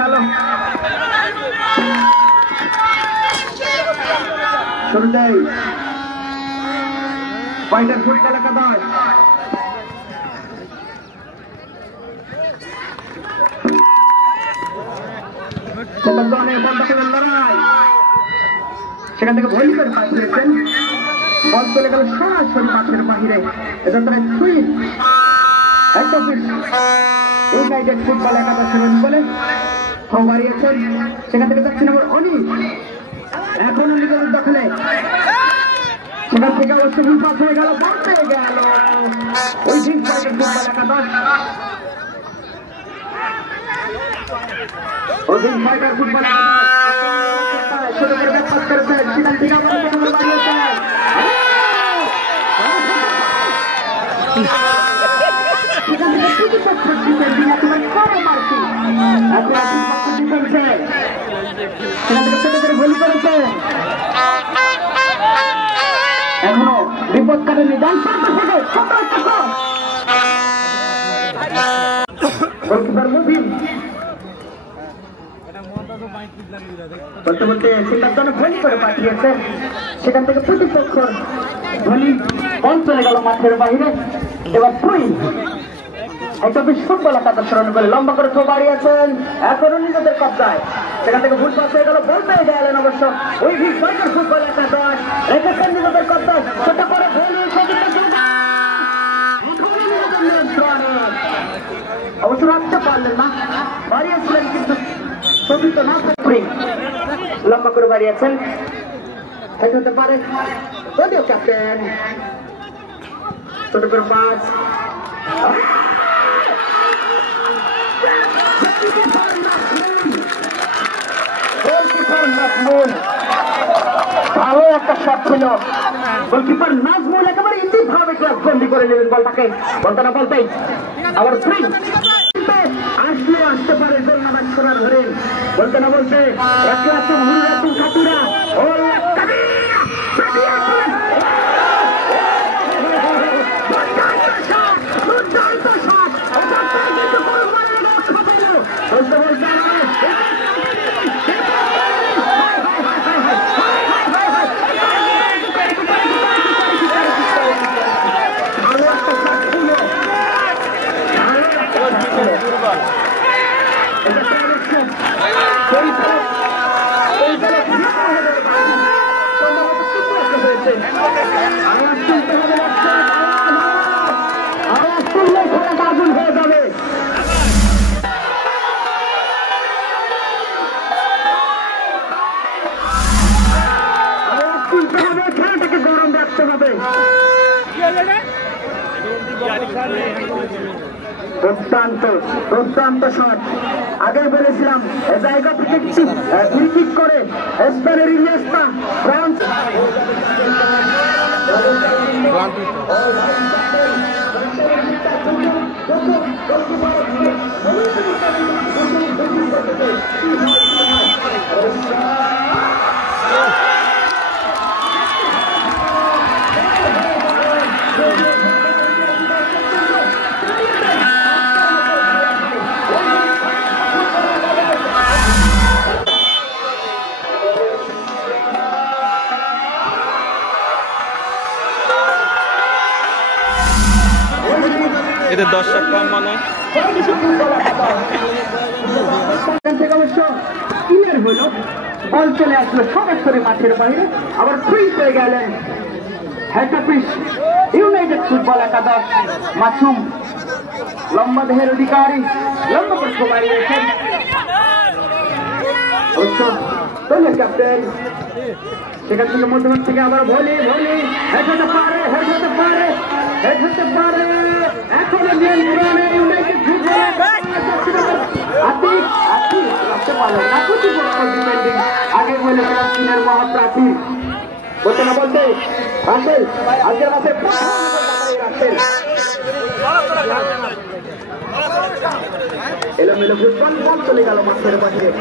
গেল শুরুতেই fighter football একাদশ লড়াই সেখান থেকে ভলি করে পাঠিয়েছেন বল চলে গেল সরাসরি মাঠের বাহিরে ইউনাইটেড ফুটবল একাদশের বলে বাড়িয়েছেন সেখান থেকে যাচ্ছেন আবার অনিক এখনো নিজের দখলে সেখান থেকে অবশ্য পাস হয়ে গেল বলতে গেল ওই ফুটবল একাদশ অধিক ফাইটার ফুটবল শুরু করে ব্যাপার করেছেন সেখান থেকে আবার বাড়িয়েছেন এখনো বিপদ কাটেনি বলতে বলতে সেটার জন্য ভলি করে পাঠিয়েছে সেখান থেকে প্রতিপক্ষ ভলি বল চলে গেল মাঠের বাহিরে এবার তুই একটা ফুটবল একাদশ রান করে লম্বা করে থো বাড়িয়েছেন এখনো নিজেদের কবজায় সেখান থেকে ফুটবল হয়ে গেল বল পেয়ে গেলেন অবশ্য ওই ফুটবল একাদশ রেখেছেন নিজেদের কবজায় ছোট করে অবশ্য রাখতে পারলেন না বাড়িয়েছিলেন কিন্তু শোভিত না লম্বা করে বাড়িয়েছেন হতে পারে যদিও ক্যাপ্টেন ছোট করে পাস ভালো একটা শট ছিল গোলকিপার নাজমুল একেবারে ইজি ভাবে ক্লাস বন্দি করে নেবেন বলটাকে বলতে না বলতেই আবার ফ্রি আসলে আসতে পারে জন্মাবাদ সোনার ধরে বলতে না বলতে গরম রাখতে হবে দুর্দান্ত শট আগে বলেছিলাম জায়গা থেকে ফ্রি কিক করে স্পেনের ইনিয়েস্তা ফ্রান্স এদের দর্শক কম মানে বল চলে আসলো সরাসরি মাঠের বাইরে আবার ফ্রি হয়ে গেলেন ইউনাইটেড ফুটবল একাদশ মাসুম লম্বা দেহের অধিকারী লম্বা করে বাড়িয়েছেন ক্যাপ্টেন সেখান থেকে মধ্যমান থেকে আবার ভলি হেড হতে পারে এখনো নিয়ন্ত্রণে ইউনাইটেড আগে বলেছিলাম চীনের মহাপ্রাচী বলতে না বলতে রাসেল আজকের মাসে এলোমেলো ফুটবল বল চলে গেল মাঠের বাহিরে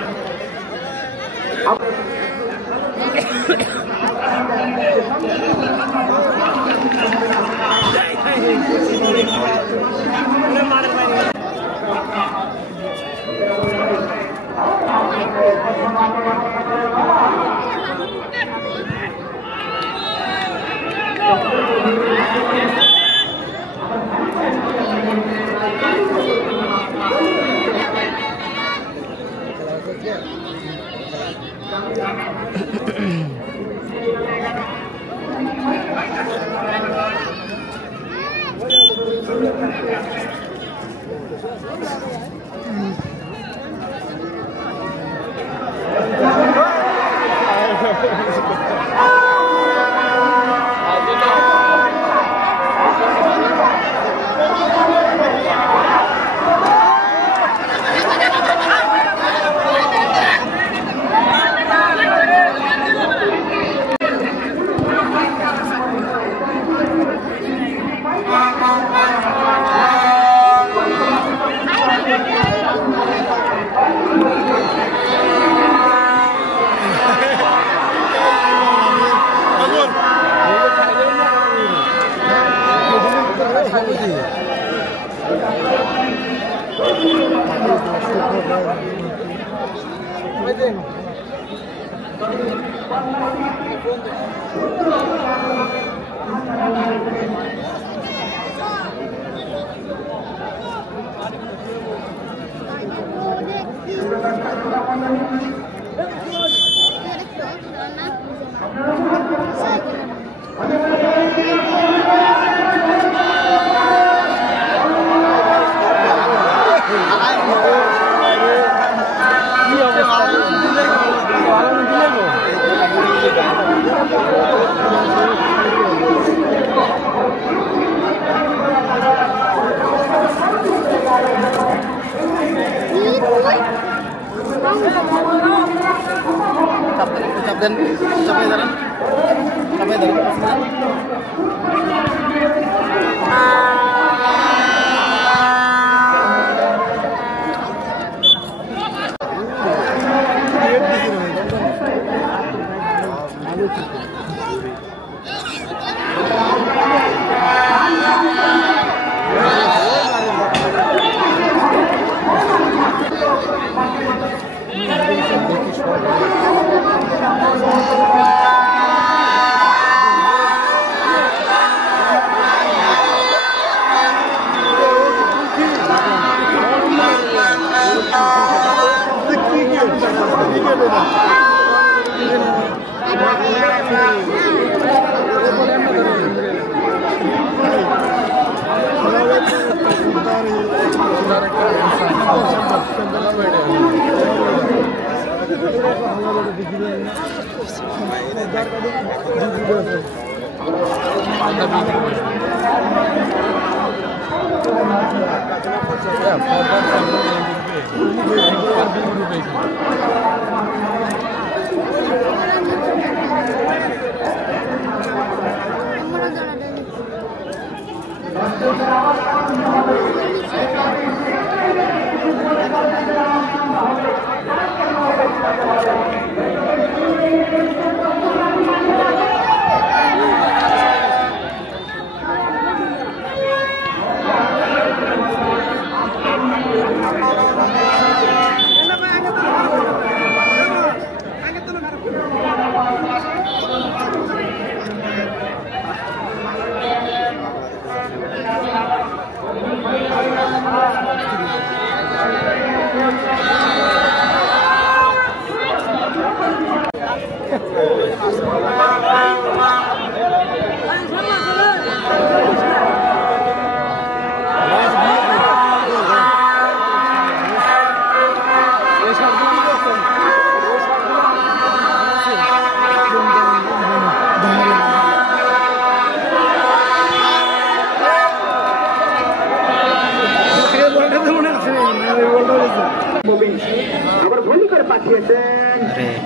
আবার ভলি করে পাঠিয়েছেন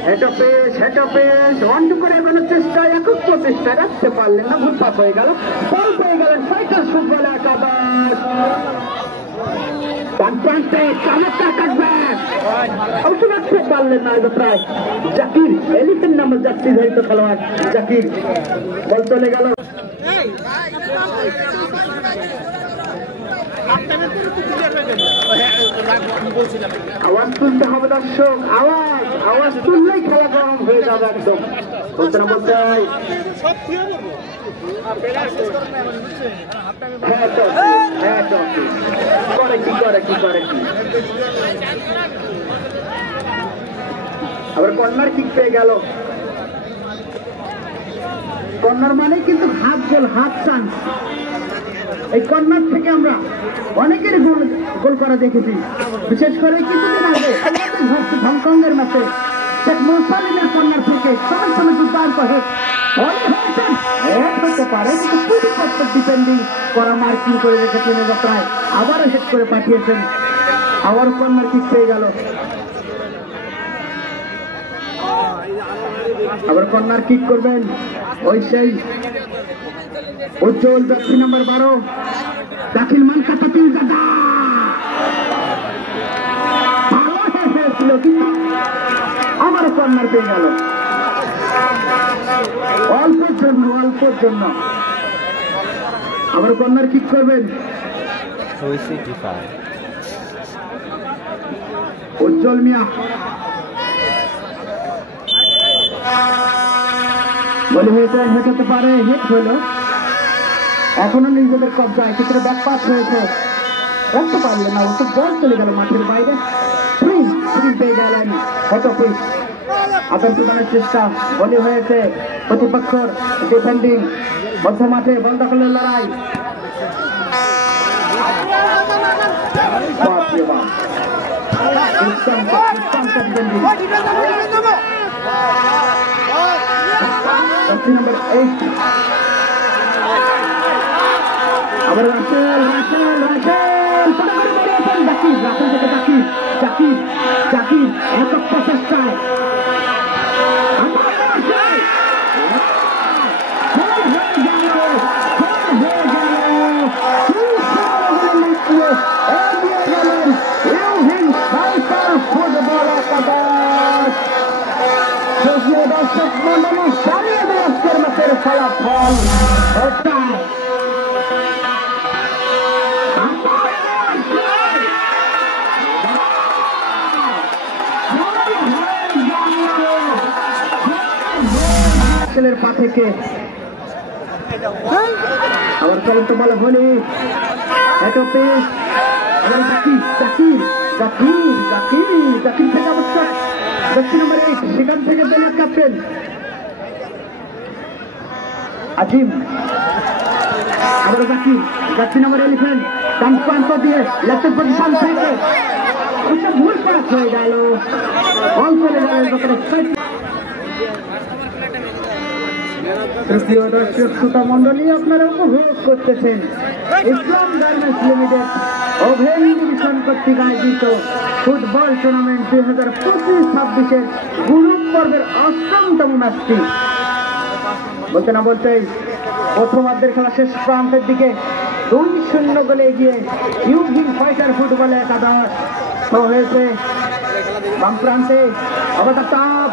হেড অফিস অন করে কোনো চেষ্টা একক প্রচেষ্টা রাখতে পারলেন না, ভুল পাস হয়ে গেল, বল পেয়ে গেলেন সাইকেল ফুটবল একাদশ। চমৎকার কাটবেন অবশ্য রাখতে পারলেন না, প্রায় জাকির এলিফেন্ট নাম্বার যাত্রী ধরিত খেলোয়াড় জাকির, বল চলে গেল। আওয়াজ তুলতে হবে দর্শক, আওয়াজ তুললেই খেলা গরম হয়ে যাবে একদম। বলতে না বলতে আবার কর্নার কিক পেয়ে গেল। কর্নার মানে কিন্তু হাফ গোল, হাফ চান্স। এই কর্নার থেকে আমরা অনেকের গোল করা দেখেছি, বিশেষ করে কিছুদিন আগে হংকংয়ের ম্যাচে শেখ মোসালিমের কর্নার থেকে সময় দুর্দান্ত হেড হতে পারে, কিন্তু খুবই কষ্ট ডিফেন্ডিং করা, মার্কিং করে রেখেছেন প্রায়, আবারও হেড করে পাঠিয়েছেন, আবার কর্নার কিক পেয়ে গেল। আবার কর্নার কিক করবেন ওই সেই উজ্জ্বল ব্যক্তি নম্বর 12 দাখিল মানকাতা তিলজাদা, ভালো হয়েছিল কিন্তু আবারও কর্নার পেয়ে গেল, অল্পের জন্য। আবার কর্নার কিক করবেন উজ্জ্বল মিয়া বলি হয়েছে হতে পারে, হিট হইল, এখনো নিজেদের কবজায়, কিছুটা ব্যাকপাস হয়েছে, রাখতে পারলেন না, ওকে বল চলে গেল মাঠের বাইরে, ফ্রি পেয়ে গেলেন হতপিস। আতঙ্ক প্রদানের চেষ্টা, বলি হয়েছে প্রতিপক্ষর ডিফেন্ডিং, মধ্য মাঠে বল দখলের লড়াই, নম্বর 8 আবার রাসেল জাকির একক প্রচেষ্টায় দর্শক মন্ডলী জানিয়ে দেয় আজকের ম্যাচের ফলাফল। পা থেকে আবার চলন্ত বলে বলি জাকির থেকে অবশ্য দক্ষিণ নম্বর 8, সেখান থেকে দলের ক্যাপ্টেন আজিম, আবার জাকির নম্বর 11 ডান প্রান্ত দিয়ে লেফট পজিশন থেকে ভুল করা হয়ে গেল, বল চলে গেল। প্রিয় দর্শক শ্রোতা মন্ডলী, আপনারা উপভোগ করতেছেন ইসলাম গার্মেন্টস লিমিটেড ওভেন ডিভিশন কর্তৃক আয়োজিত ফুটবল টুর্নামেন্ট 2025-26 গ্রুপ পর্বের 8তম ম্যাচটি। বলতে না বলতেই প্রথমার্ধের খেলা শেষ প্রান্তের দিকে 2-0 গোলে এগিয়ে ইউভিং ফাইটার ফুটবলে একাদশ হয়েছে বাম প্রান্তে অবতার টাপ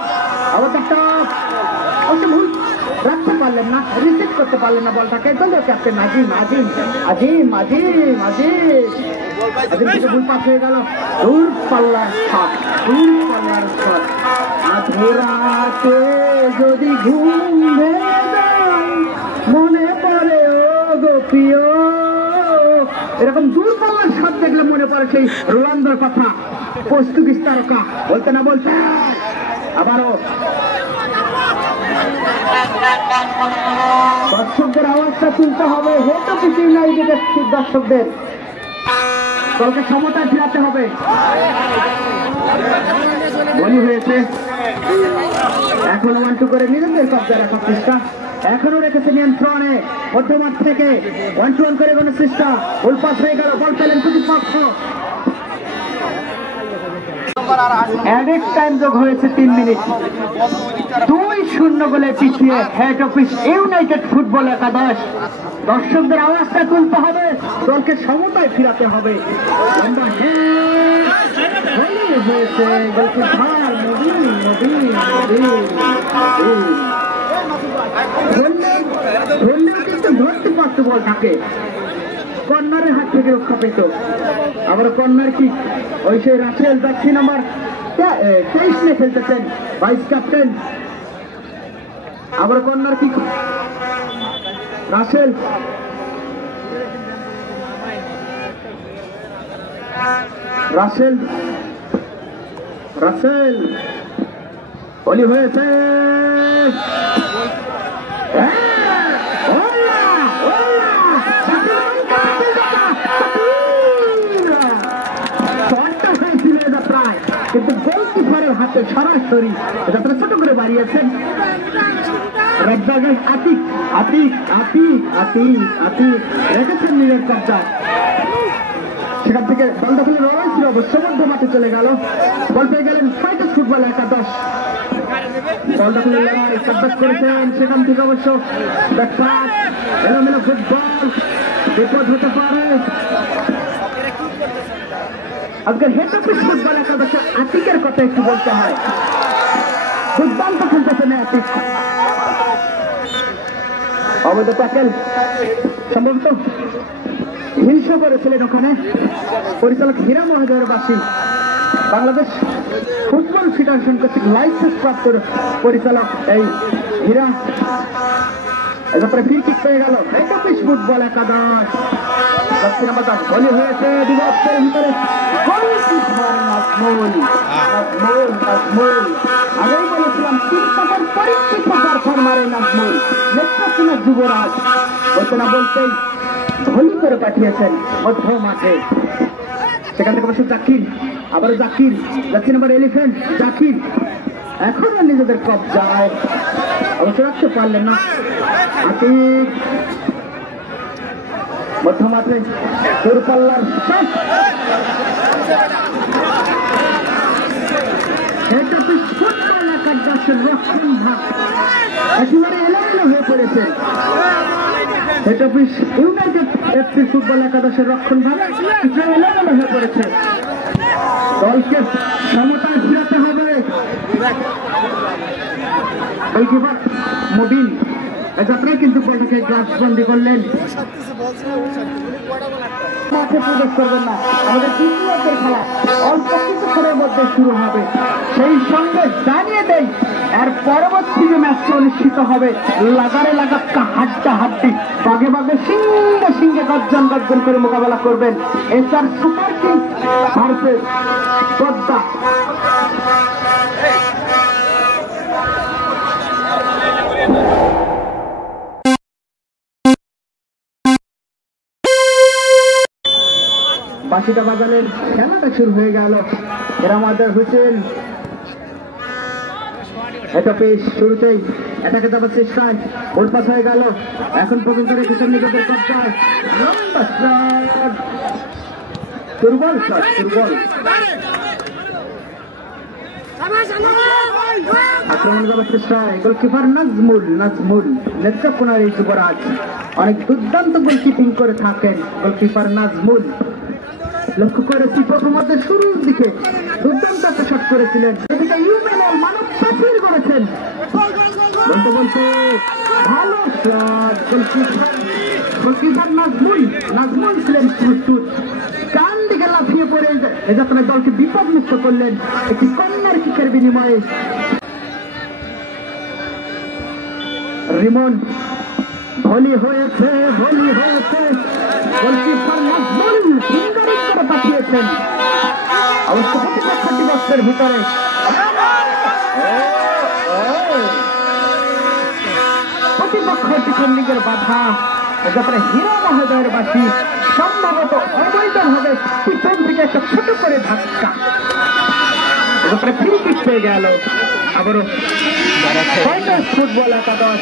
ভুল রাখতে পারলেন না, রিসিভ করতে পারলেন না বলটাকে, দলীয় ক্যাপ্টেন আজিম ভুল পাস হয়ে গেল, দূর পাল্লার শট, রাতে যদি ঘুম মনে পড়ে ও গোপিও, এরকম দূর পাল্লার শট দেখলে মনে পড়ে সেই রোনালদোর কথা, পর্তুগিজ তারকা। বলতে না বলতে আবারও দর্শকদের আওয়াজটা তুলতে হবে, হেতু কিছু ইউনাইটেডের দর্শকদের দলকে সমতায় ফেরাতে হবে। বলি হয়েছে এখনো 1-2 করে নিজেদের কবজায় রাখার চেষ্টা, এখনো রেখেছে নিয়ন্ত্রণে, মধ্যমাঠ থেকে 1-1 করে কোনো চেষ্টা, গোল পাস হয়ে গেল, বল পেলেন প্রতিপক্ষ, অ্যাডেড টাইম যোগ হয়েছে 3 মিনিট, 2-0 গোলে পিছিয়ে হেড অফিস ইউনাইটেড ফুটবল একাদশ। দর্শকদের আওয়াজটা তুলতে হবে, দলকে সমতায় ফিরাতে হবে। কিন্তু ধরতে পারতো বলটাকে, কর্নারের হাত থেকে রক্ষা পেত। আবার কর্নার কিক, ওই সেই রাসেল দক্ষিণ নম্বর 23 খেলতেছেন ভাইস ক্যাপ্টেন, আবার কর্নার কিক রাসেল বলি হয়েছে কিন্তু গোলকিপারের হাতে সরাসরি যাত্রা ছোট করে বাড়িয়েছেন আতিক রেখেছেন নিজের কবজায়, সেখান থেকে বল দখলের লড়াই ছিল, অবশ্য মধ্য মাঠে চলে গেল, বল পেয়ে গেলেন ফাইটার্স ফুটবল একাদশ, বল দখলের লড়াই কবজ করেছেন, সেখান থেকে অবশ্য এলোমেলো ফুটবল বিপদ হতে পারে। আজকের হেড অফিস ফুটবল একাদশে আতিকের কথা একটু বলতে হয়, দুর্দান্ত খেলতেছেন আতিক, অবৈধ ট্যাকেল সম্ভবত হিংসা করেছিলেন ওখানে পরিচালক হীরা মহোদয়ের বাসী, বাংলাদেশ ফুটবল ফেডারেশন কর্তৃক লাইসেন্স প্রাপ্ত পরিচালক এই হীরা এরপরে ফ্রি কিক পেয়ে গেল। এটা পিস ফুটবল একাদশ বলি হয়েছে দিবসের ভিতরে আগেই বলেছিলাম 3 নম্বর পরিচিত পারফর্মারের নাজমুল নেত্রকোনা যুবরাজ বলতে না বলতেই ভলি করে পাঠিয়েছেন মধ্য মাঠে। সেখান থেকে বসে জাকির, আবার জাকির যাচ্ছে নাম্বার এলিফেন্ট জাকির এখনো নিজেদের কবজায় অবশ্য রাখতে পারলেন না। মধ্য মাঠে দূরপাল্লার ফুটবল একাদশের রক্ষণ ভাগ একেবারে এলোমেলো হয়ে পড়েছে। Head office United FC football একাদশের রক্ষণ ভাগ এলোমেলো হয়ে পড়েছে। দলকে সমতায় ফিরাতে হবে। গোলকিপার মুবিন যাত্রায় কিন্তু বলটাকে গ্লাসবন্দি করলেন। মাঠে প্রবেশ করবেন না, আমাদের 3 মিনিটের খেলা অল্প কিছুক্ষণের মধ্যে শুরু হবে। সেই সঙ্গে জানিয়ে দেই এর পরবর্তী যে ম্যাচটি অনুষ্ঠিত হবে লাগারে লাগাক্কা হাড্ডাহাড্ডি বাগে বাগে সিংহে সিংহে গর্জন গর্জন করে মোকাবেলা করবেন SR super kings versus Padma. বাসিটা বাজানের খেলাটা শুরু হয়ে গেল। এরা আমাদের হুসেন এটা পেশ শুরুতেই এটাকে যাবার চেষ্টায় গোল পাস হয়ে গেল। এখন পর্যন্ত রেখেছেন নিজেদের কবজায় দুর্বল শট দুর্বল আক্রমণ যাবার চেষ্টায় গোলকিপার নাজমুল নেত্রকোনার এই যুবরাজ অনেক দুর্দান্ত গোলকিপিং করে থাকেন। গোলকিপার নাজমুল লক্ষ্য করেছি প্রথমার্ধের শুরুর দিকে দুর্দান্ত একটা শট করেছিলেন, এদিকে ইউমেনের মানব পাঠিয়ে করেছেন বলতে বলতে ভালো শট। গোলকিপার নাজমুল ছিলেন প্রস্তুত, ডান দিকে লাফিয়ে পড়ে এ যাত্রায় দলকে বিপদমুক্ত করলেন একটি কর্নার কিকের বিনিময়ে। রিমন ভলি হয়েছে গোলকিপার নাজমুল ফিঙ্গারিং করে পাঠিয়েছেন অবশ্য প্রতিপক্ষটি বক্সের ভিতরে। প্রতিপক্ষ ডিফেন্ডিংয়ের বাধা ব্যাপারে হীরা মহোদয়ের বাসী সম্ভবত অবৈধভাবে পিছন থেকে একটা ছোট করে ধাক্কা ব্যাপারে ফ্রি কিক পেয়ে গেল। আবারও ফুটবল একাদশ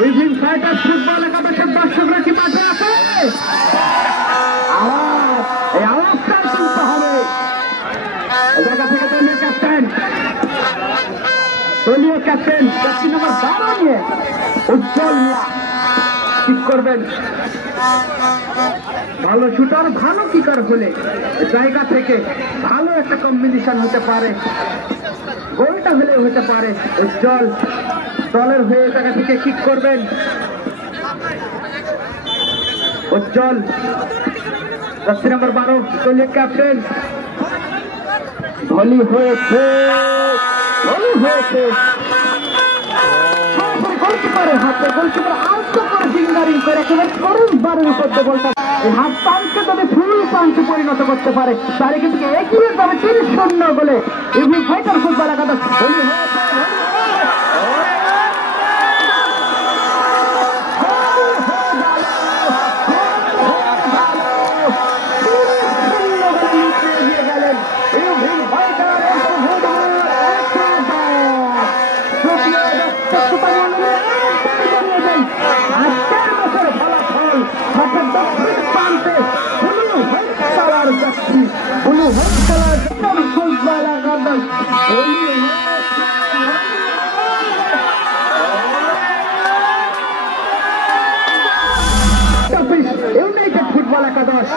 উইভিং ফাইটার্স ফুটবল একাদশের দর্শকরা কি মাঠে আছে? এই আওয়াজটা শুনতে হবে। জায়গা থেকে দলীয় ক্যাপ্টেন জার্সি নাম্বার 12 নিয়ে উজ্জ্বল মিয়া ঠিক করবেন। ভালো শুটার ভালো কিকার হলে জায়গা থেকে ভালো একটা কম্বিনেশন হতে পারে, গোলটা হলে হতে পারে। উজ্জ্বল দলের হয়ে জায়গা থেকে কিক করবেন। উজ্জ্বল জার্সি নাম্বার 12 দলীয় ক্যাপ্টেন। ভলি হয়েছে গোলকিপারের হাতে, গোলকিপার আউট করে ফিঙ্গারিং করে একেবারে করুন বারের উপর বলটা এই হাফ পাঞ্চে যদি ফুল পাঞ্চে পরিণত করতে পারে তারে কিন্তু এগিয়ে যাবে 3-0 গোলে। ইভিনিং ফাইটার ফুটবল একাদশ ভলি হয়েছে। ইউনাইটেড ফুটবল একাদশ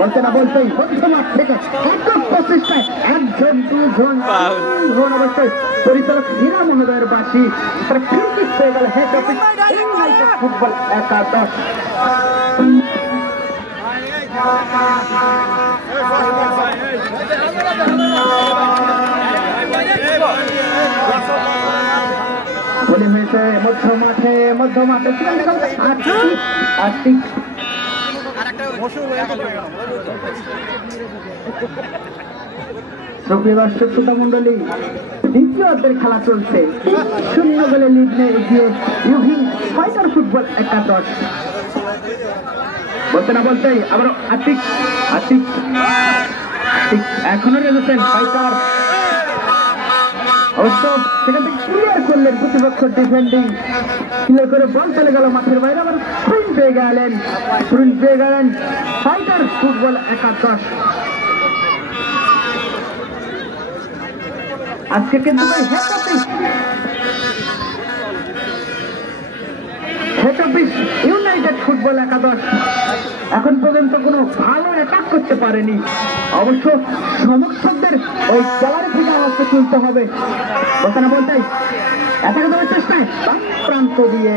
বলতে না বলতেই প্রথমার্ধ থেকে একক প্রচেষ্টায় 1 জন 2 জন অবশ্যই পরিচালক হীরা মহোদয়ের বাসী ফ্রি কিক পেয়ে গেল হেড অফিস ইউনাইটেড ফুটবল একাদশ। বলি হয়েছে মধ্য মাঠে আর্থিক সুপ্রিয় দর্শক শ্রোতা মন্ডলী, দ্বিতীয় অর্ধের খেলা চলছে। 0 গোলে লিড নিয়ে এগিয়ে ইউহিন ফাইটার ফুটবল একাদশ। বলতে না বলতেই আবার আর্থিক এখনো রেখেছেন ফাইটার। অবশ্য সেখান থেকে ক্লিয়ার করলেন প্রতিপক্ষ ডিফেন্ডিং, ক্লিয়ার করে বল চলে গেল মাঠের বাইরে। আবার স্প্রিন পেয়ে গেলেন ফাইটার ফুটবল একাদশ। আজকে কিন্তু ইউনাইটেড ফুটবল একাদশ এখন পর্যন্ত কোনো ভালো অ্যাটাক করতে পারেনি। অবশ্য সমর্থকদের ওই গ্যালারি থেকে আওয়াজটা তুলতে হবে। বলতে না বলতেই অ্যাটাকে দেওয়ার চেষ্টায় প্রান্ত দিয়ে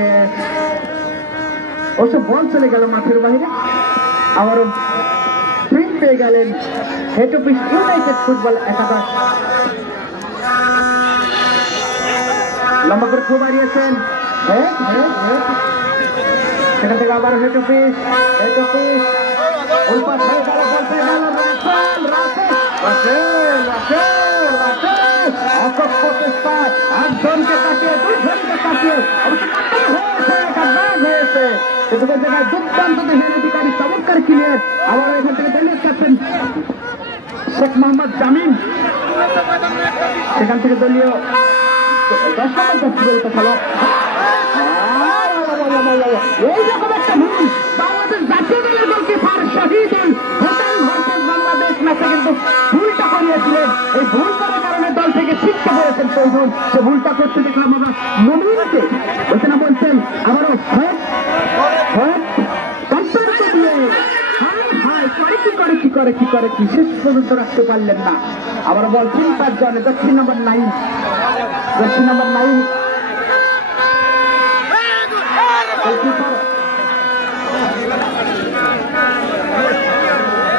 অবশ্য বল চলে গেল মাঠের বাইরে। আবারও স্প্রিন পেয়ে গেলেন হেড অফিস ইউনাইটেড ফুটবল একাদশ। লম্বা করে খুব বাড়িয়েছেন সেখান থেকে আবার হেড অফিস একজনকে কাটিয়ে দুজনকে কাটিয়ে হয়েছে কিন্তু জায়গায় দুর্দান্ত হেনধিকারী চমৎকার ক্লিয়ার। আবার এখান থেকে দলীয় ক্যাপ্টেন শেখ মোহাম্মদ জামিন, সেখান থেকে দলীয় 10 নম্বর খেলা। এইরকম একটা ভুল বাংলাদেশ জাতীয় দলের গোলকিপার শহীদুল হোসেন ভার্সেস বাংলাদেশ ম্যাচে কিন্তু ভুলটা করিয়েছিলেন। এই ভুল করার কারণে দল থেকে শিক্ষা করেছেন শহীদুল। সে ভুলটা করতে দেখলাম আমরা মমিনকে বলতে না বলছেন আবারও কি শেষ পর্যন্ত রাখতে পারলেন না। আবার বল 3-5 জনে জার্সি নাম্বার 9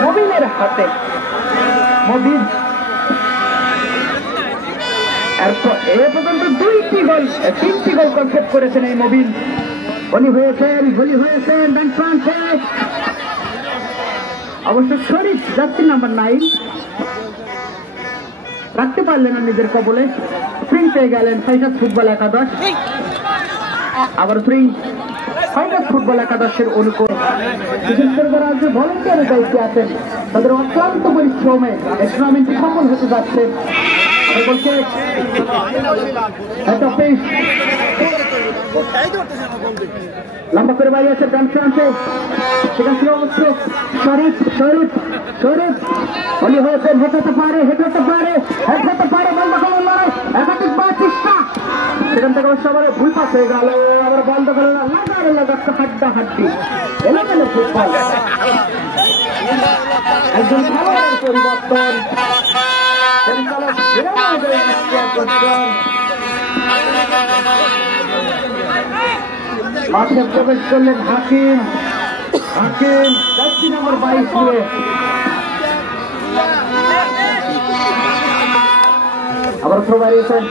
মবিনের হাতে। মবিন এরপর এ পর্যন্ত 3টি গোল কনসেপ্ট করেছেন এই মবিন। বলি হয়েছেন ব্যাংক ফ্রান্সে। অবশ্য শরীফ জার্সি নাম্বার 9 রাখতে পারলেন না নিজের কবলে। স্প্রিং পেয়ে গেলেন ফাইটার্স ফুটবল একাদশ। আবার ফাইটার্স ফুটবল একাদশের অনুকূল বিশেষ করে যারা আজকে ভলেন্টিয়ারের দায়িত্বে আছেন তাদের অক্লান্ত পরিশ্রমে এই টুর্নামেন্টটি সফল হতে যাচ্ছে। লম্বা করে বাইরে আছে ব্যাংক ফ্রান্সে। সেখান থেকে অবশ্য শরীফ বলি হয়েছেন হেঁটে হতে পারে বন্ধ করে লড়াই একাধিক বার চেষ্টা। সেখান থেকে অবশ্য আবার ভুল পাস হয়ে গেল। আবার বন্ধ করে হাড্ডি এলোমেলো ফুটবল। একজন খেলোয়াড়ের পরিবর্তন মাঠে প্রবেশ করলেন হাকিম জার্সি নাম্বার 22 নিয়ে। আবার থ্রো বাড়িয়েছেন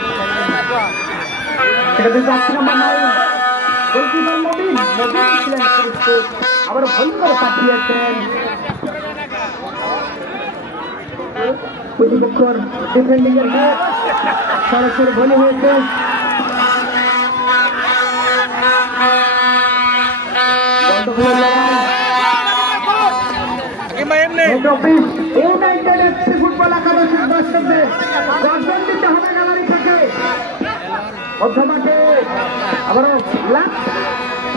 সেটা জার্সি নাম্বার 9 গোলকিপার মবিন ছিলেন প্রস্তুত। আবার ভুল করে পাঠিয়েছেন প্রতিপক্ষর ডিফেন্ডিং এর হেড। সরাসরি ভলি হয়েছে। ইউনাইটেড ফুটবল একাদশের দর্শকদের গর্জন দিতে হবে গ্যালারি থেকে। মধ্যমাঠে আবারও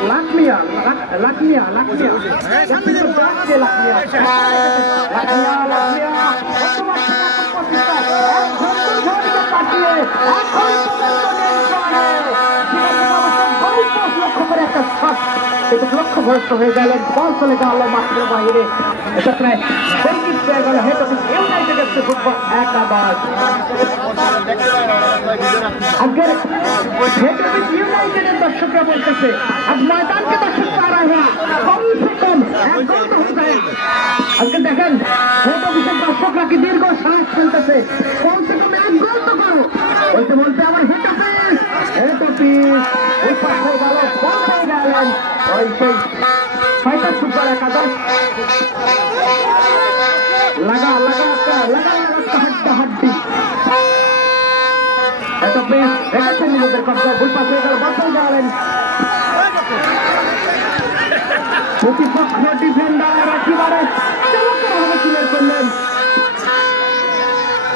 লাকমিয়া লক্ষ্যভ্রষ্ট হয়ে গেলেন। বল চলে গেল মাঠের বাইরে। এটা প্রায় হেড অফিস ইউনাইটেড ফুটবল একাদশ। আজকের হেড অফিস ইউনাইটেডের দর্শকরা বলতেছে আজ ময়দানকে দর্শক তারা কমসে কম 1 ঘন্টা হয়ে যায়। আজকে দেখেন হেড অফিসের দর্শকরা কি দীর্ঘ শ্বাস ফেলতেছে, কমসে কম এক গোল তো করো। বলতে বলতে আমার হেড অফিস ওই পাশে গেল, বল পেয়ে গেলেন ওই সেই ফাইটার ফুটবল একাদশ। লাগা হাড্ডি হেড অফিস রেখেছেন নিজেদের কবজায়, ভুল পাশে গেল, বল পেয়ে গেলেন। প্রতিপক্ষ ডিফেন্ডার একেবারে চমৎকারভাবে ক্লিয়ার করলেন।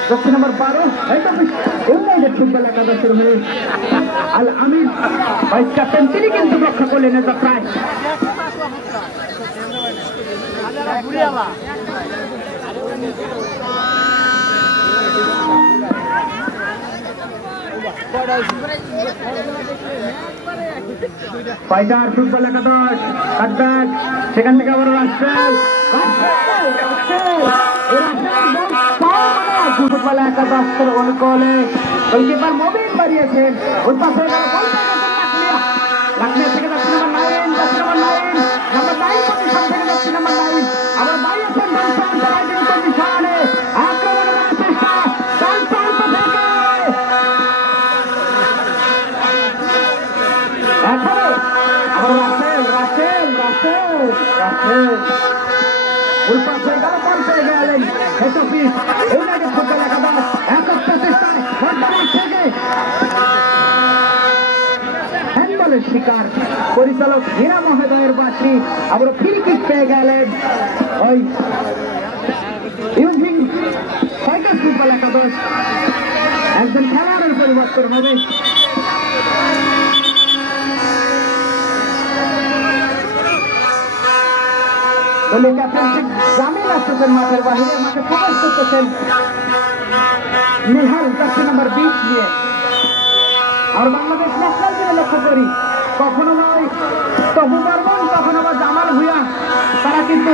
Jersey number 12 head office United football একাদশের হয়ে আল আমিন ভাইস ক্যাপ্টেন, তিনি কিন্তু রক্ষা করলেন এ যাত্রায়। ফাইটার ফুটবল একাদশ কাটব্যাক, সেখান থেকে আবার রাসেল ফুটবল একাদশের অনুকূলে গোলকিপার মবিন বাড়িয়েছেন। ওই পাশে লাকলিয়া থেকে যাচ্ছে নাম্বার 9 পজিশন থেকে যাচ্ছে নাম্বার 9 আবার বাড়িয়েছেন পজিশনে আক্রমণের চেষ্টা ডান প্রান্ত থেকে আবার রাসেল ওই পাশে গেল, বল পেয়ে গেলেন হেড অফিস ইউনাইটেড ফুটবল একাদশ। একত্র চেষ্টায় বর্তমান থেকে হ্যান্ডবলের শিকার পরিচালক হীরা মহোদয়ের বাসী আবার ফ্রি কিক পেয়ে গেলেন ওই ইউজিং ফাইটার ফুটবল একাদশ। একজন খেলোয়াড়ের পরিবর্তন হবে। দলীয় ক্যাপ্টেন জামিল আসতেছেন মাঠের বাহিরে, মাঠে প্রবেশ করতেছেন নিহাল জার্সি নাম্বার 20 নিয়ে। আর বাংলাদেশ ন্যাশনাল টিমে লক্ষ্য করি কখনো বা ওই তবু বর্মন, কখনো বা জামাল ভুঁইয়া, তারা কিন্তু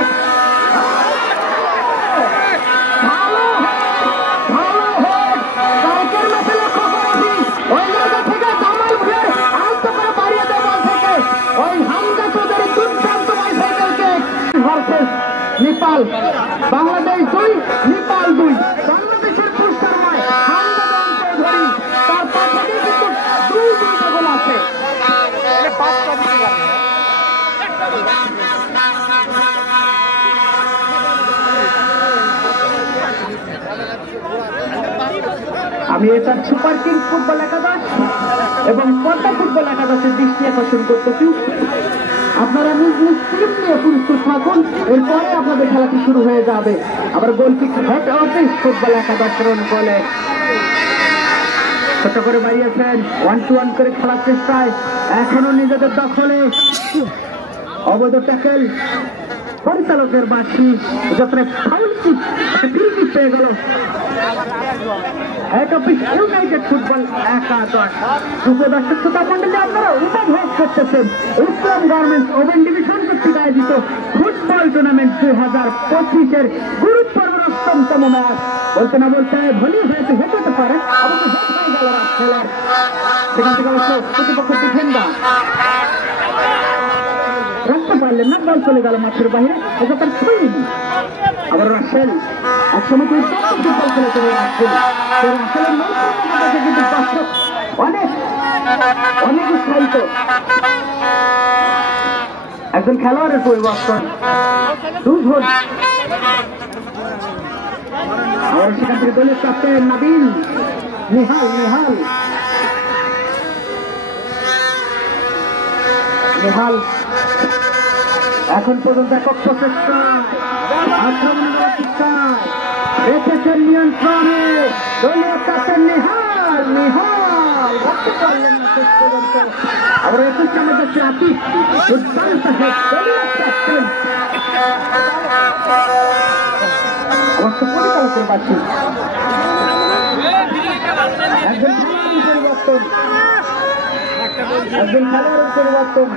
নেপাল বাংলাদেশ 2 নেপাল 2 বাংলাদেশের পুরস্কার নয় হামজা চৌধুরী, তার পাশে কিন্তু 2 গোল আছে। আমি এটা সুপার কিংস ফুটবল একাদশ এবং পদ্মা ফুটবল একাদশের দৃষ্টি আকর্ষণ করতেছি। আপনারা নিজ নিজ টিম নিয়ে প্রস্তুত থাকুন, এরপরে আপনাদের খেলাটি শুরু হয়ে যাবে। আবার গোলকিক হেড অফিস ফুটবল একাদশের অনুকূলে ছোট করে বাড়িয়েছেন 1-1 করে খেলার চেষ্টায়, এখনো নিজেদের দখলে অবৈধ ট্যাকেল পরিচালকের বাসী যাত্রায় ফাউল কিক ফ্রি কিক পেয়ে গেল হেড অফিস ইউনাইটেড ফুটবল একাদশ। সুপ্রদর্শক শ্রোতা মন্ডলী, আপনারা উপভোগ করতেছেন ইসলাম গার্মেন্টস ওভেন ডিভিশন কর্তৃক আয়োজিত ফুটবল টুর্নামেন্ট 2025-এর গুরুত্বপূর্ণ 8তম ম্যাচ। বলতে না বলতে ভলি হয়েছে, হতে পারে অবশ্য হেড হয়ে গেল খেলার। সেখান থেকে অবশ্য প্রতিপক্ষ ডিফেন্ডার রাখতে পারলেন না, বল চলে গেল মাঠের বাইরে। এটা তার ছুঁই আবার রাসেল একসময় কিন্তু ফুটবল খেলে চলে রাসেল রাসেলের নৈপুণ্যতা কিন্তু দর্শক অনেক উৎসাহিত। একজন খেলোয়াড়ের পরিবর্তন আর সেখান থেকে দলের ক্যাপ্টেন নাবিল নেহাল এখন পর্যন্ত একক প্রচেষ্টা আক্রমণের অপেক্ষায় রেখেছেন নিয়ন্ত্রণে দলীয় ক্যাপ্টেন নেহাল রাখতে পারলেন না শেষ পর্যন্ত। আবার 21 নম্বর যাচ্ছে আতিক, দুর্দান্ত হেড দলীয় ক্যাপ্টেন অবশ্য পরিচালকের বাসী একজন খেলোয়াড়ের পরিবর্তন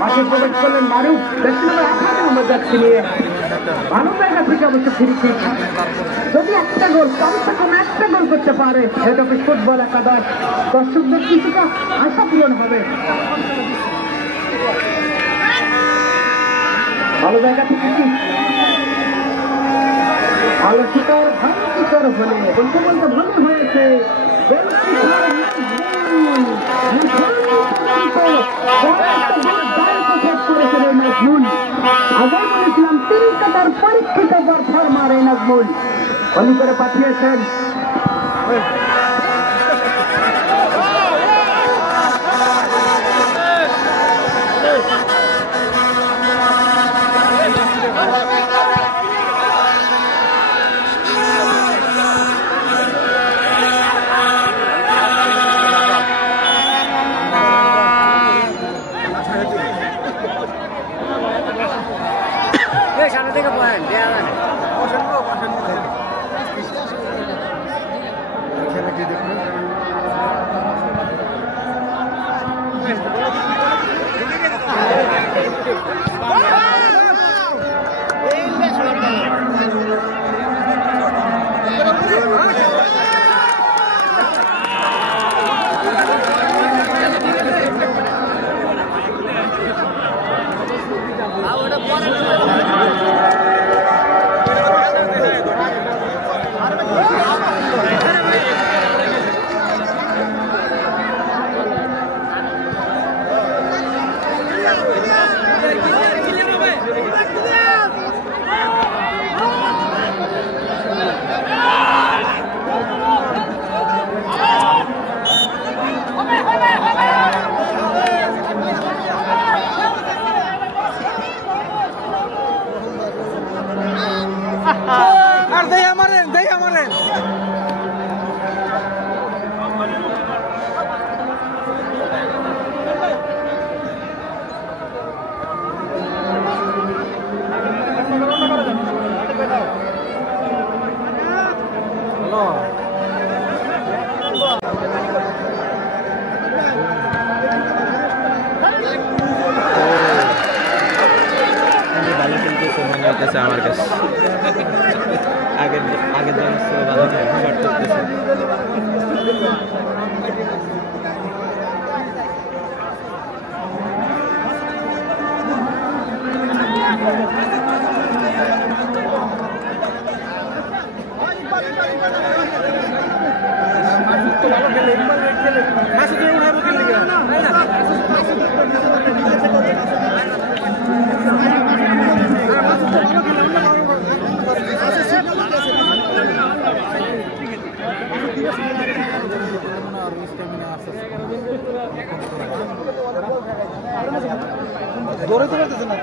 মাঠে প্রবেশ করলেন মারুফ, দেখতে হবে 18 নম্বর যাচ্ছি নিয়ে ভালো জায়গা থেকে অবশ্য ফ্রি কিক। যদি একটা গোল কমসে কম একটা গোল করতে পারে হেড অফিস ফুটবল একাদশ, দর্শকদের কিছুটা আশা পূরণ হবে। ভালো জায়গা থেকে কি ভালো শিকার ভালো শিকার হলে বলতে বলতে ভালো হয়েছে আগে বলেছিলাম 3 কাটার পরীক্ষিত পারফর্মার এই নাজমুল বলি করে পাঠিয়েছেন সামনে থেকে পয়েন্ট আর দেই আমারেন ভালো খেলতেছে মনে হচ্ছে আমার কাছে আগের ভালো করতেছে দৌড়াইতে পারতেছে না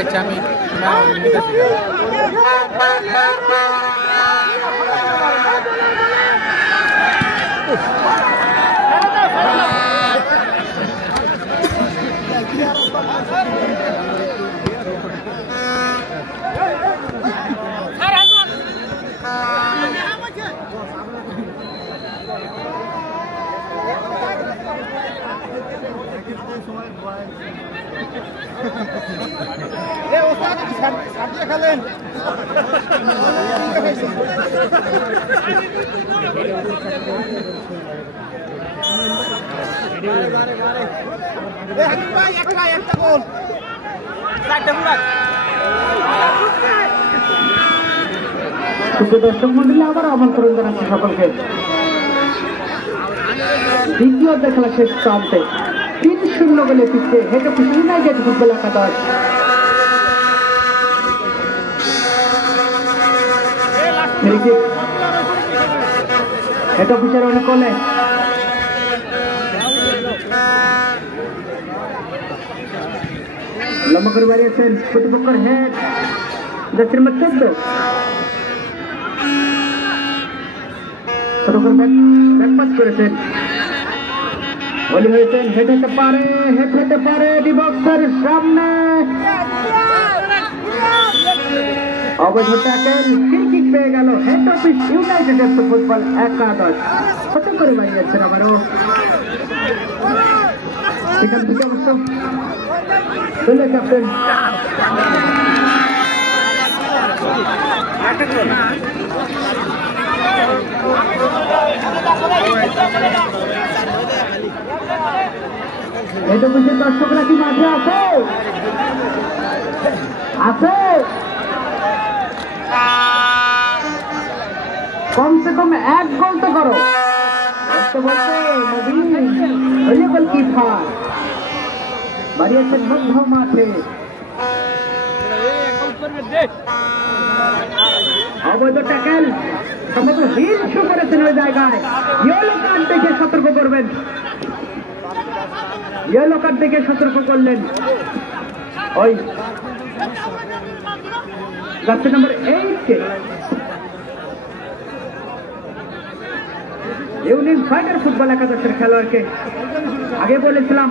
আচ্ছা আমি খেলেন একটা গোল দর্শক মন্ডলী আবার আমন্ত্রণ জানাচ্ছি সকলকে দ্বিতীয় খেলা শেষ প্রান্তে 3-0 গোলে পিছিয়ে হেড অফিস ইউনাইটেড ফুটবল একাদশ হেড অফিসের অনেক কোলে লম্বা করে বাড়িয়েছেন প্রতিপক্ষের হেড যাচ্ছে নম্বর 14 ছোট করে ব্যাকপাস করেছেন বলি হয়েছেন হেড হতে পারে ডিবক্সের সামনে অবৈধ ট্যাকেল ফ্রি কিক পেয়ে গেল হেড অফিস ইউনাইটেড ফুটবল একাদশ ছোট করে বাড়িয়েছেন আবারও সেখান থেকে অবশ্য চলে ক্যাপ্টেন এটা বুঝে দর্শকরা কি মাঠে আছে আছে কমসে কম এক গোল তো করো বাড়িয়েছেন মধ্য মাঠে অবৈধ ট্যাকেল সমগ্র হিল শো করেছেন ওই জায়গায় ইয়েলো কার্ড দেখে সতর্ক করবেন ইয়েলো কার্ড দেখে সতর্ক করলেন ওই জার্সি নম্বর 8 কে ইউনিয়ন ফাইটার ফুটবল একাদশের খেলোয়াড়কে আগে বলেছিলাম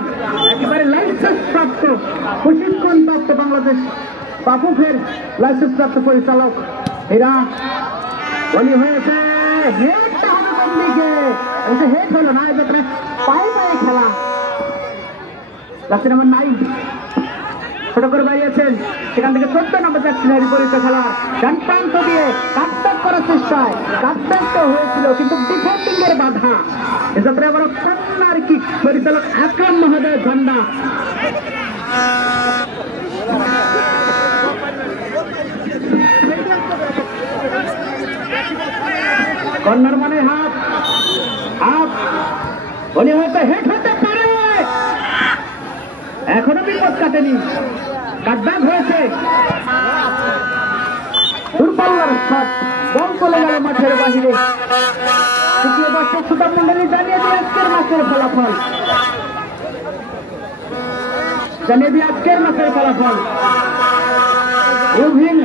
একেবারে লাইসেন্স প্রাপ্ত প্রশিক্ষণ প্রাপ্ত বাংলাদেশ বাফুফের লাইসেন্স প্রাপ্ত পরিচালক এরা বলি হয়েছে হেডটা হবে কোন দিকে হেড হলো না যেখানে পায়ে পায়ে খেলা জার্সি নম্বর 9 ছোট করে বাড়িয়েছেন সেখান থেকে 14 নম্বর জার্সির বিপরীত খেলোয়াড় ডান প্রান্ত দিয়ে কাটব্যাক করার চেষ্টায় কাটব্যাক তো হয়েছিল কিন্তু ডিফেন্ডিং এর বাধা এক্ষেত্রে আবার কর্নার কিক পরিচালক আকরাম মহোদয় ঝন্ডা কর্নার মানে হাফ হাফ বলি হয়তো হেড হতে পারে এখনো বিপদ কাটেনি কাটব্যাক হয়েছে দূরপাল্লার শট বল চলে গেল মাঠের বাহিরে তৃতীয় দর্শক শ্রোতা মন্ডলী জানিয়ে দিয়ে আজকের ম্যাচের ফলাফল ইউভিন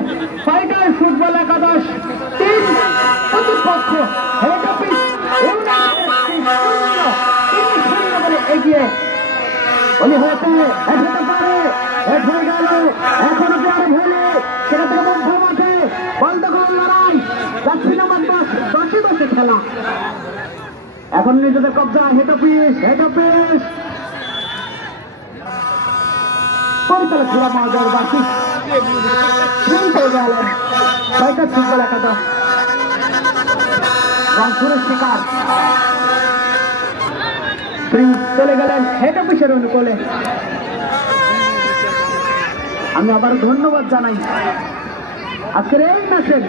ফাইটার ফুটবল একাদশ 3 প্রতিপক্ষ হেড অফিস বলে এগিয়ে বলি হতে পারে হয়ে গেল এখনো পরে ভুলে সেটা থেকে মধ্য মাঠে বল দখল লড়াই জার্সি নম্বর 10 খেলা এখন নিজেদের কবজা হেড অফিস পরিচালক খুড়া মহাজয়ের বাসী পেয়ে গেলেন ফাইটার ফুটবল একাদশ রংপুরের শিকার চলে গেলেন হেড অফিসের অনুকূলে আমি আবার ধন্যবাদ জানাই আজকের এই ম্যাচের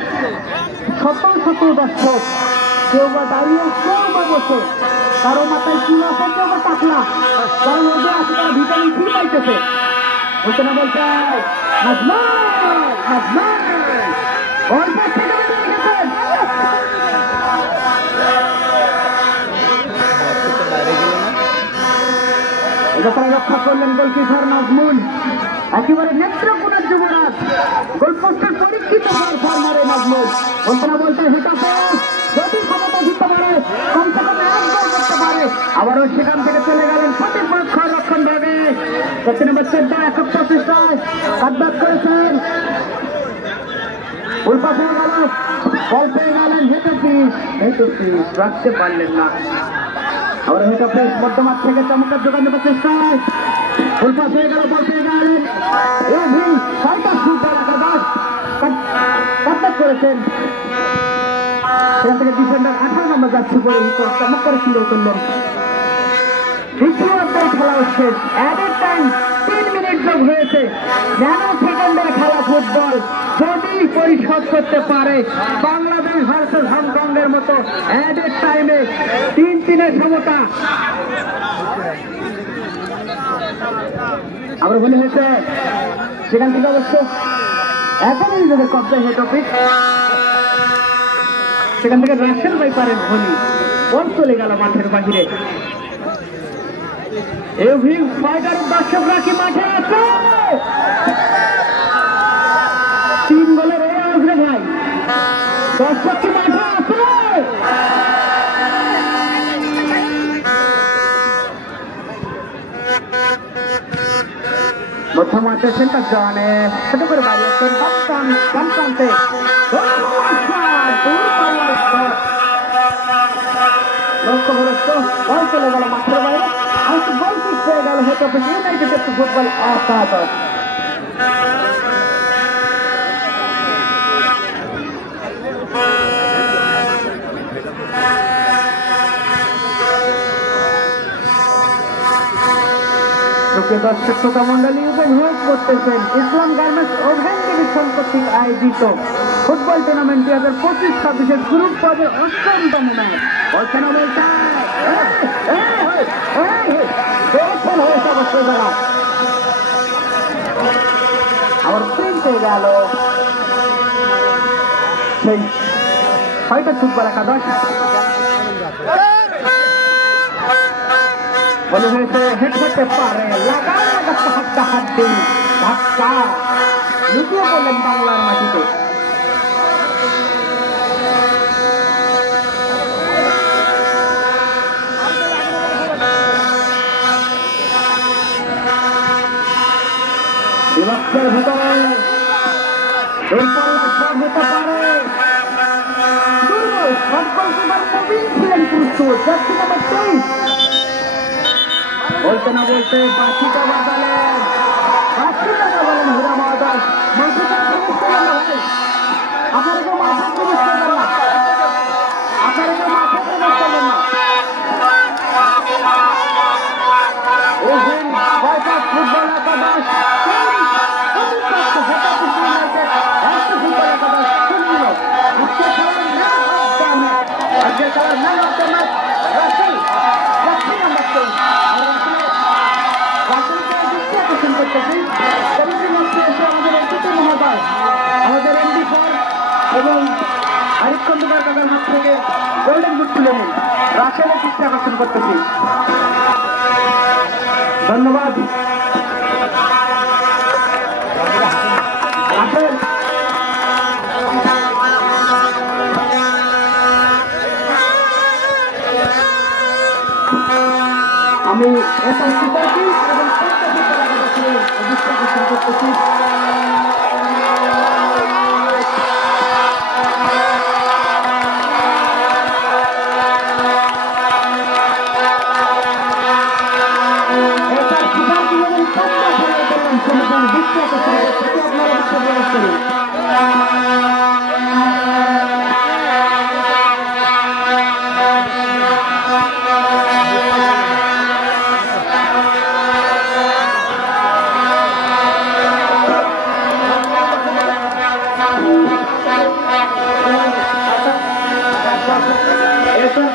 শত দর্শক কেউ বা দাঁড়িয়ে কেউ বা বসে কারো মাথায় চুল আছে কেউ বা টাকলা কারণ ওদের আছে তারা ভিটামিন সি পাইতেছে বলতে না বলতে রক্ষা করলেন গোলকিপার নাজমুল একেবারে নেত্রকোনার যুবরাজ গোলপোস্টের পরীক্ষিত ফার্মারে নাজমুল বলতে না বলতে হিটাফে যদি ক্ষমতা দিতে পারে কমসে কম 1 গোল করতে পারে আবারও সেখান থেকে চলে গেলেন প্রতিপক্ষ রক্ষণ ভাগে জার্সি নম্বর 14 একক প্রচেষ্টায় কাটব্যাক করেছেন উল্পা হয়ে গেল বল পেয়ে গেলেন হেড অফিস রাখতে পারলেন না আবার হেড অফিস মধ্যমাঠ থেকে চমৎকার যোগান দেওয়ার চেষ্টায় উল্পা হয়ে গেল বল পেয়ে গেলেন ফাইটার ফুটবল একাদশ কাটব্যাক করেছেন সেখান থেকে ডিফেন্ডার 18 নম্বর যাচ্ছে বলে চমৎকার সুন্দর করলেন দ্বিতীয় অধ্যায় খেলা শেষ অ্যাডেড টাইম 3 মিনিট যোগ হয়েছে ন্যানো সেকেন্ডের খেলা ফুটবল যদি পরিশোধ করতে পারে বাংলাদেশ ভার্সেস হংকং এর মতো অ্যাডেড টাইমে 3-3 সমতা আবার বলে হয়েছে সেখান থেকে অবশ্য এখনই নিজেদের কবজায় হেড অফিস সেখান থেকে রাশেদ ভাই পারেন ধোনি বল চলে গেল মাঠের বাহিরে এভিং ফাইটার দর্শকরা কি মাঠে আছে 3 গোলের এই আসবে ভাই দর্শক কি মাঠে আছে মধ্য মাঠে সেন্টার জনে ছোট করে বাড়িয়েছেন বাম প্রান্তে লক্ষ্যভ্রষ্ট বল চলে গেল মাঠের বাইরে গোল কিক পেয়ে গেল football head office United FC football অসাধারণ। দর্শক শ্রোতা মন্ডলী উপভোগ করতেছেন ইসলাম গার্মেন্টস ওভেন ডিভিশন কর্তৃক আয়োজিত ফুটবল টুর্নামেন্ট 2025-26 গ্রুপ পর্বের অষ্টম টুর্নামেন্ট। বলছে না বলছে হয়েছে অবশ্যই যারা আবার প্রিন্ট হয়ে গেল সেই ছয়টা ফুটবল একাদশ বলে হয়েছে হেড হতে পারে লাগা হাতটা হাত দিন ধাক্কা লুকিয়ে পড়লেন বাংলার মাটিতে। বিভক্তের ভেতরে সব হতে পারে দুর্বল সকল কুমার প্রবীণ ছিলেন প্রস্তুত জার্সি নাম্বার 23 বলতে না বলতে বাকিটা বাজালেন হীরা মহাদাস আপনারা কেউ মাঠে প্রবেশ করবেন না, আপনারা কেউ মাঠে প্রবেশ করবেন না। ফুটবল একাদশ আজকের খেলার man of the match Russell আমাদের এমডি ফর এবং আরিফ খন্দকার কাকার হাত থেকে গোল্ডেন বুট তুলে নিন। রাসেলের দৃষ্টি আকর্ষণ করতেছি, ধন্যবাদ। রাসেল আমি এসব সুপার কিংস এবং দৃষ্টি আকর্ষণ করতেছি।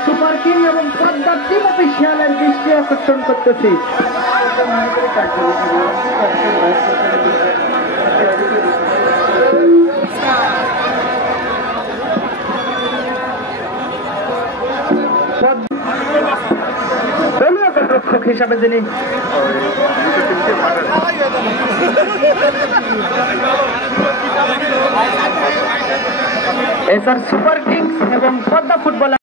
সুপার কিং এবং পদ্মার টিম অফিসিয়ালের দৃষ্টি আকর্ষণ করতেছি। রক্ষক হিসাবে যিনি এসআর সুপার কিংস এবং পদ্মা ফুটবল